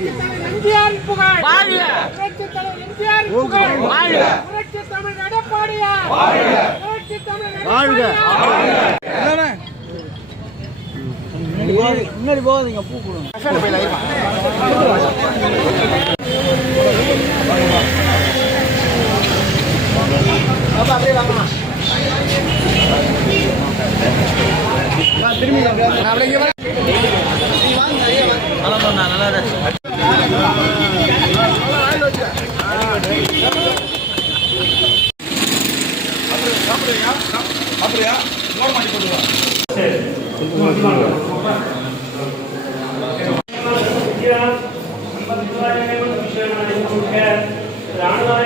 எம்ஜிஆர் புகழ் வாழ்க. புரட்சி தலைவர் எம்ஜிஆர் புகழ் வாழ்க. புரட்சி தமிழ் எடப்பாடியார் வாழ்க. புரட்சி தமிழ் வாழ்க. முன்னாடி போகாதீங்க, பூ கொடுங்க. அப்படியே வாங்கம்மா. திரும்பி அப்படியா லோன் பண்ணி போடுவா. ராணுவ